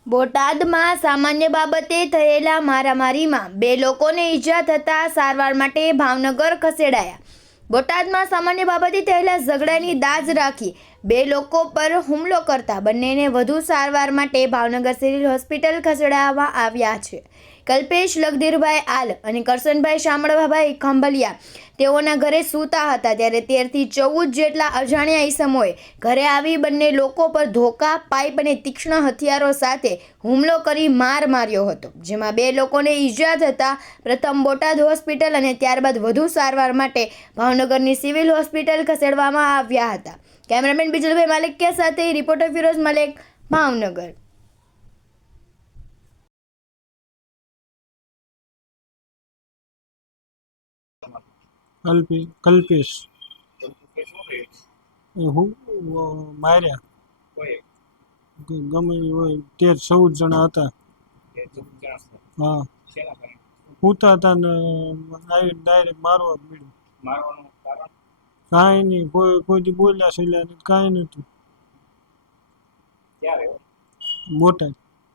બોટાદમાં સામાન્ય બાબતે થયેલા મારામારીમાં 2 લોકોને ઈજા થતાં સારવાર માટે ભાવનગર ખસેડાયા। બોટાદમાં સામાન્ય બાબતે થયેલા ઝઘડાની દાજ રાખી 2 લોકો પર હુમલો કરતા બંનેને વધુ સારવાર માટે ભાવનગર સિવિલ હોસ્પિટલ ખસેડવામાં આવ્યા છે। કલ્પેશ લખધીરભાઈ આલ અને કરશનભાઈ શામળભાઈ ખંભલિયા તેઓના ઘરે સૂતા હતા ત્યારે 13 થી 14 જેટલા અજાણ્યા ઈસમોએ ઘરે આવી બંને લોકો પર ધોકા, પાઇપ અને તીક્ષ્ણ હથિયારો સાથે હુમલો કરી માર માર્યો હતો, જેમાં 2 લોકોને ઈજા થતાં પ્રથમ બોટાદ હોસ્પિટલ અને ત્યારબાદ વધુ સારવાર માટે ભાવનગરની સિવિલ હોસ્પિટલ ખસેડવામાં આવ્યા હતા। કેમેરામેન બિજલભાઈ માલિકિયા સાથે રિપોર્ટર ફિરોઝ મલેક, ભાવનગર। કલ્પેશ હું માર્યા ગમે હોય 13-14 જણા હતા। હા, પૂતા હતા ને આવીને ડાયરેક્ટ મારવા જ મળ્યું। કાંઈ નહીં, કોઈ બોલ્યા છેલ્લા નહીં, કાંઈ નહોતું। બોટાદ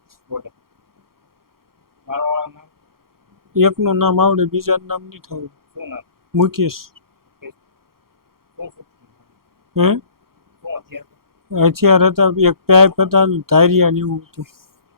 એકનું નામ આવડે, બીજાનું નામ નહીં થયું। મુકેશ। હથિયાર હતા, એક પાઇપ હતા ને ધારિયા ને એવું હતું।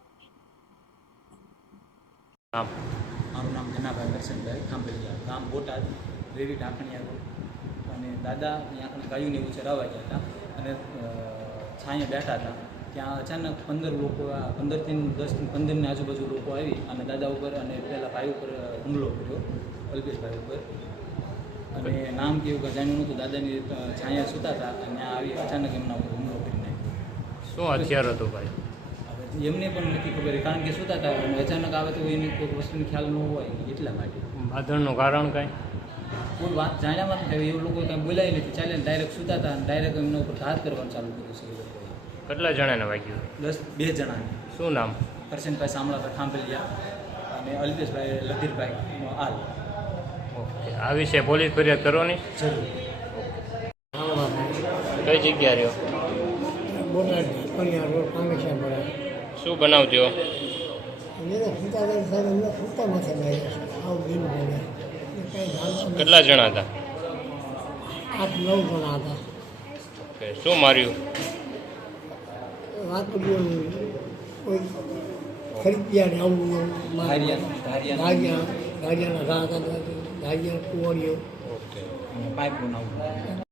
મારું નામ જનાભાઈ કરશનભાઈ ખાંભલિયા, ગામ બોટાદ, રેવી ઢાંકણિયા રોડ। અને દાદા ત્યાં ગાયોને એવું ચરાવવા ગયા હતા અને છાંયે બેઠા હતા, ત્યાં અચાનક 15 લોકો 15 થી 10 થી 15ની આજુબાજુ લોકો આવી અને દાદા ઉપર અને પેલા ભાઈ ઉપર હુમલો કર્યો, કલ્પેશભાઈ ઉપર। અને નામ કેવું કે જાણ્યું નહોતું, દાદાની છાંયા સૂતા હતા અને ત્યાં આવી અચાનક એમના ઉપર હુમલો કરી નાખ્યો। શું હથિયાર હતું ભાઈ? હવે એમને પણ નથી ખબર, કારણ કે સૂતા હતા અને અચાનક આવે તો એની કોઈ વસ્તુનો ખ્યાલ ન હોય એટલા માટે। બાંધણનું કારણ કાંઈ? કોઈ વાત જાણ્યામાં નથી, એ લોકો કાંઈ બોલાય નથી, ચાલે ડાયરેક્ટ સૂતા હતા અને ડાયરેક્ટ એમના ઉપર ઘાત કરવાનું ચાલુ કર્યું છે એ લોકોએ। કેટલા જણાને વાગ્યું? 2 જણાને। શું નામ? કરશનભાઈ શામળાભાઈ ખાંભલિયા અને અલ્પેશભાઈ લધીરભાઈ આલ। ઓકે, આ વિશે પોલીસ ફરિયાદ કરવાની જરૂર। કઈ જગ્યા રહ્યો? બોટાદ કન્યા રોડ કામેશ્વર। શું બનાવ થયો? કેટલા જણા હતા? 8-9 જણા હતા। ઓકે, શું માર્યું? વાત કોઈ ખરીદ્યા ને આવું ધારિયાના ઘા હતા, ધારિયા કુંવરીઓ। પાઇપ બનાવવું।